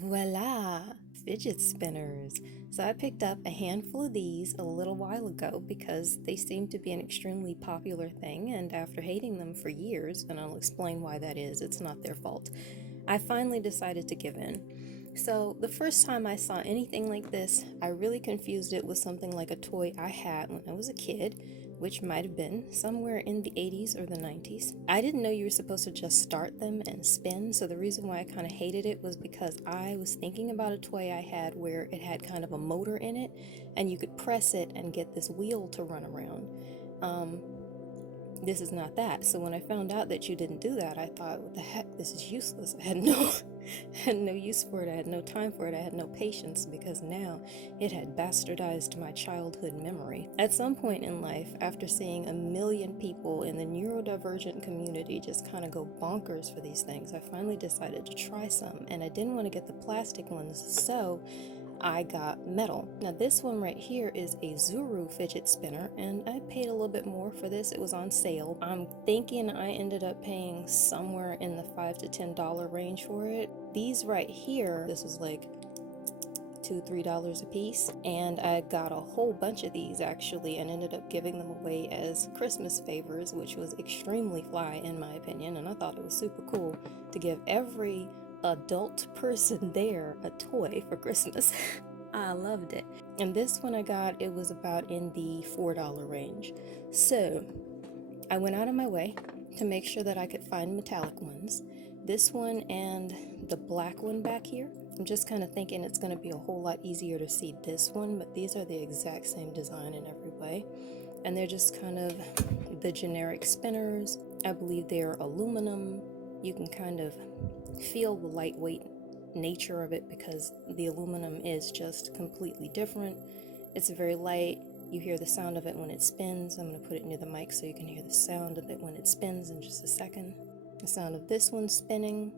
Voila! Fidget spinners. So I picked up a handful of these a little while ago because they seem to be an extremely popular thing, and after hating them for years, and I'll explain why that is, it's not their fault, I finally decided to give in. So the first time I saw anything like this, I really confused it with something like a toy I had when I was a kid, which might have been somewhere in the 80s or the 90s. I didn't know you were supposed to just start them and spin, so the reason why I kind of hated it was because I was thinking about a toy I had where it had kind of a motor in it, and you could press it and get this wheel to run around. This is not that. So when I found out that you didn't do that, I thought, what the heck, this is useless. I had no had no use for it. I had no time for it. I had no patience because now it had bastardized my childhood memory. At some point in life, after seeing a million people in the neurodivergent community just kind of go bonkers for these things, I finally decided to try some, and I didn't want to get the plastic ones, so I got metal. Now this one right here is a Zuru fidget spinner, and I paid a little bit more for this. It was on sale. I'm thinking I ended up paying somewhere in the $5 to $10 range for it. These right here, this was like $2-3 a piece, and I got a whole bunch of these actually and ended up giving them away as Christmas favors, which was extremely fly in my opinion, and I thought it was super cool to give every adult person there a toy for Christmas. I loved it. And this one I got, it was about in the $4 range. So I went out of my way to make sure that I could find metallic ones. This one and the black one back here. I'm just kind of thinking it's going to be a whole lot easier to see this one, but these are the exact same design in every way. And they're just kind of the generic spinners. I believe they're aluminum. You can kind of feel the lightweight nature of it because the aluminum is just completely different. It's very light. You hear the sound of it when it spins. I'm going to put it near the mic so you can hear the sound of it when it spins in just a second. The sound of this one spinning.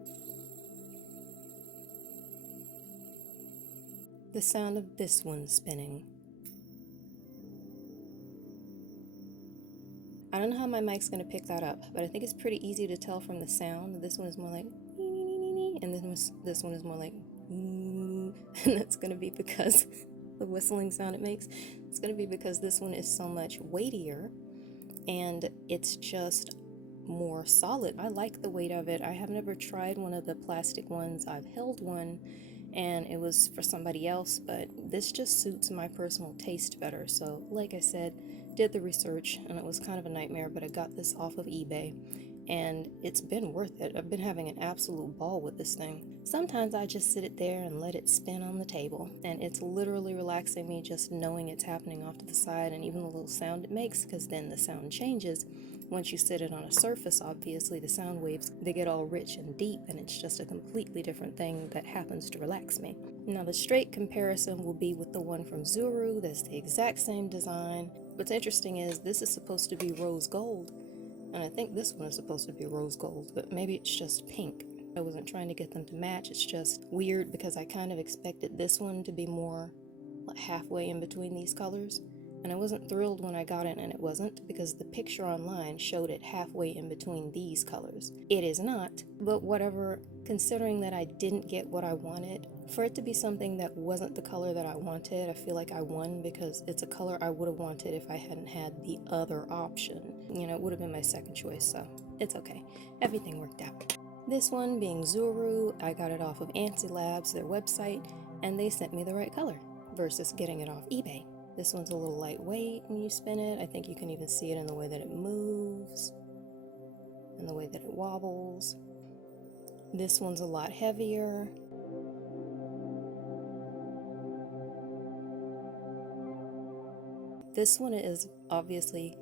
The sound of this one spinning. I don't know how my mic's going to pick that up, but I think it's pretty easy to tell from the sound. This one is more like and this one is more like and that's going to be because the whistling sound it makes. It's going to be because this one is so much weightier and it's just more solid. I like the weight of it. I have never tried one of the plastic ones. I've held one and it was for somebody else, but this just suits my personal taste better. So like I said, did the research and it was kind of a nightmare, but I got this off of eBay and it's been worth it. I've been having an absolute ball with this thing. Sometimes I just sit it there and let it spin on the table, and it's literally relaxing me just knowing it's happening off to the side, and even the little sound it makes, because then the sound changes. Once you sit it on a surface, obviously the sound waves, they get all rich and deep, and it's just a completely different thing that happens to relax me. Now the straight comparison will be with the one from Zuru. That's the exact same design. What's interesting is this is supposed to be rose gold, and I think this one is supposed to be rose gold, but maybe it's just pink. I wasn't trying to get them to match. It's just weird because I kind of expected this one to be more like halfway in between these colors, and I wasn't thrilled when I got it and it wasn't, because the picture online showed it halfway in between these colors. It is not, but whatever, considering that I didn't get what I wanted, for it to be something that wasn't the color that I wanted, I feel like I won because it's a color I would have wanted if I hadn't had the other option. You know, it would have been my second choice, so it's okay. Everything worked out. This one being Zuru, I got it off of Antsy Labs, their website, and they sent me the right color versus getting it off eBay. This one's a little lightweight when you spin it. I think you can even see it in the way that it moves and the way that it wobbles. This one's a lot heavier. This one is obviously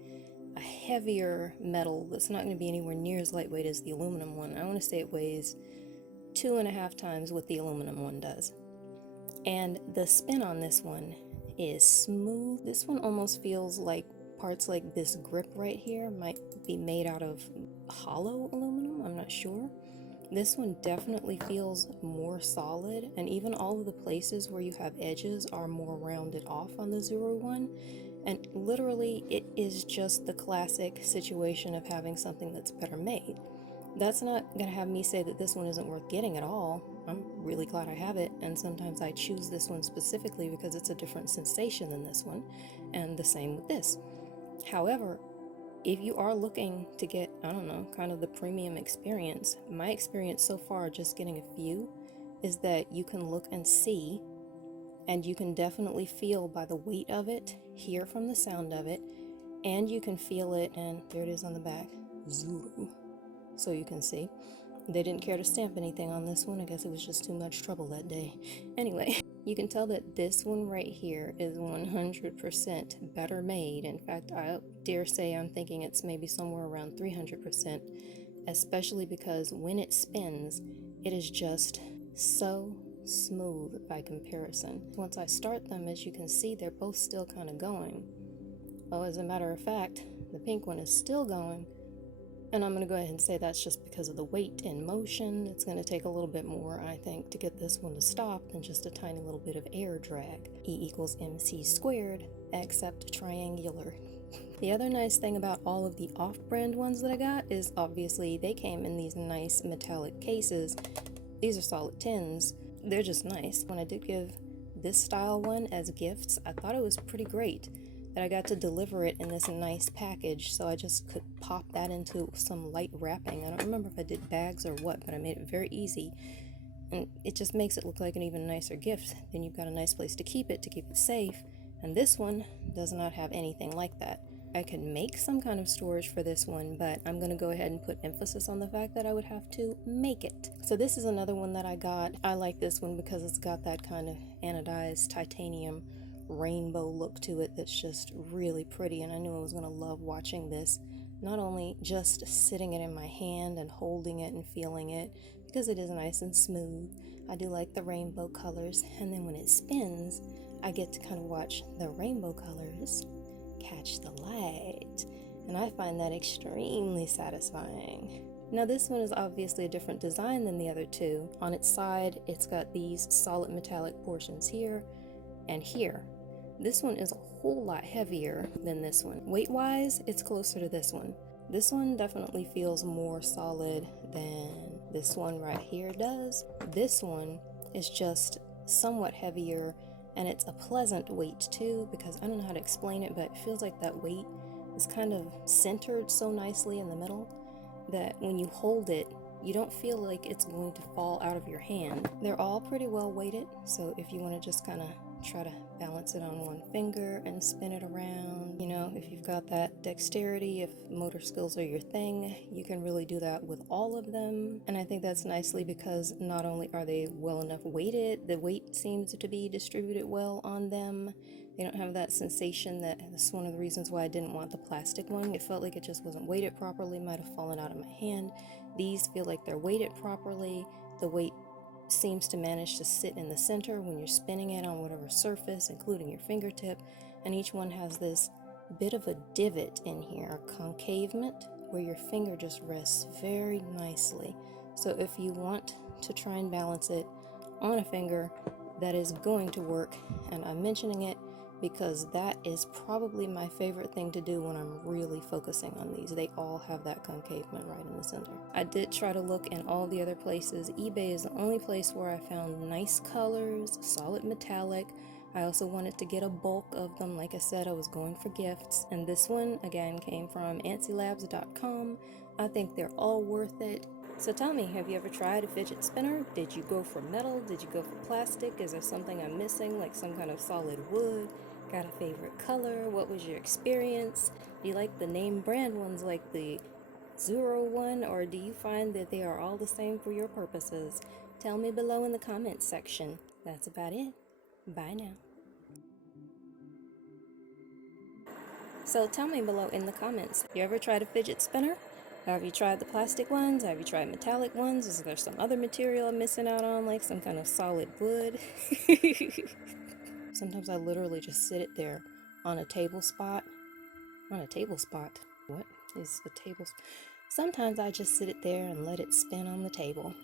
a heavier metal that's not going to be anywhere near as lightweight as the aluminum one. I want to say it weighs 2.5 times what the aluminum one does. And the spin on this one is smooth. This one almost feels like parts like this grip right here might be made out of hollow aluminum. I'm not sure. This one definitely feels more solid, and even all of the places where you have edges are more rounded off on the Zuru one. And literally, it is just the classic situation of having something that's better made. That's not gonna have me say that this one isn't worth getting at all. I'm really glad I have it, and sometimes I choose this one specifically because it's a different sensation than this one, and the same with this. However, if you are looking to get, I don't know, kind of the premium experience, my experience so far just getting a few is that you can look and see, and you can definitely feel by the weight of it, hear from the sound of it, and you can feel it, and there it is on the back, Zuru, so you can see. They didn't care to stamp anything on this one. I guess it was just too much trouble that day. Anyway, you can tell that this one right here is 100% better made. In fact, I dare say I'm thinking it's maybe somewhere around 300%, especially because when it spins, it is just so smooth by comparison. Once I start them, as you can see, they're both still kind of going. Oh, as a matter of fact, the pink one is still going. And I'm going to go ahead and say that's just because of the weight and motion. It's going to take a little bit more, I think, to get this one to stop than just a tiny little bit of air drag. E = mc squared, except triangular. The other nice thing about all of the off-brand ones that I got is obviously they came in these nice metallic cases. These are solid tins. They're just nice. When I did give this style one as gifts, I thought it was pretty great that I got to deliver it in this nice package, so I just could pop that into some light wrapping. I don't remember if I did bags or what, but I made it very easy, and it just makes it look like an even nicer gift. Then you've got a nice place to keep it safe, and this one does not have anything like that. I could make some kind of storage for this one, but I'm going to go ahead and put emphasis on the fact that I would have to make it. So this is another one that I got. I like this one because it's got that kind of anodized titanium rainbow look to it that's just really pretty, and I knew I was going to love watching this, not only just sitting it in my hand and holding it and feeling it, because it is nice and smooth. I do like the rainbow colors, and then when it spins, I get to kind of watch the rainbow colors catch the light, and I find that extremely satisfying. Now this one is obviously a different design than the other two. On its side, it's got these solid metallic portions here and here. This one is a whole lot heavier than this one. Weight-wise, it's closer to this one. This one definitely feels more solid than this one right here does. This one is just somewhat heavier, and it's a pleasant weight too, because I don't know how to explain it, but it feels like that weight is kind of centered so nicely in the middle that when you hold it, you don't feel like it's going to fall out of your hand. They're all pretty well weighted, so if you want to just kind of try to balance it on one finger and spin it around, you know, if you've got that dexterity, if motor skills are your thing, you can really do that with all of them. And I think that's nicely because not only are they well enough weighted, the weight seems to be distributed well on them. They don't have that sensation that's one of the reasons why I didn't want the plastic one. It felt like it just wasn't weighted properly, might have fallen out of my hand. These feel like they're weighted properly. The weight seems to manage to sit in the center when you're spinning it on whatever surface, including your fingertip, and each one has this bit of a divot in here, a concavement, where your finger just rests very nicely. So if you want to try and balance it on a finger, that is going to work, and I'm mentioning it because that is probably my favorite thing to do when I'm really focusing on these. They all have that concavement right in the center. I did try to look in all the other places. eBay is the only place where I found nice colors, solid metallic. I also wanted to get a bulk of them. Like I said, I was going for gifts. And this one, again, came from AntsyLabs.com. I think they're all worth it. So tell me, have you ever tried a fidget spinner? Did you go for metal? Did you go for plastic? Is there something I'm missing, like some kind of solid wood? Got a favorite color? What was your experience? Do you like the name brand ones like the Zuru one, or do you find that they are all the same for your purposes? Tell me below in the comments section. That's about it. Bye now. So tell me below in the comments, you ever tried a fidget spinner? Have you tried the plastic ones? Have you tried metallic ones? Is there some other material I'm missing out on, like some kind of solid wood? Sometimes I literally just sit it there on a table spot. On a table spot? What is the table? Sometimes I just sit it there and let it spin on the table.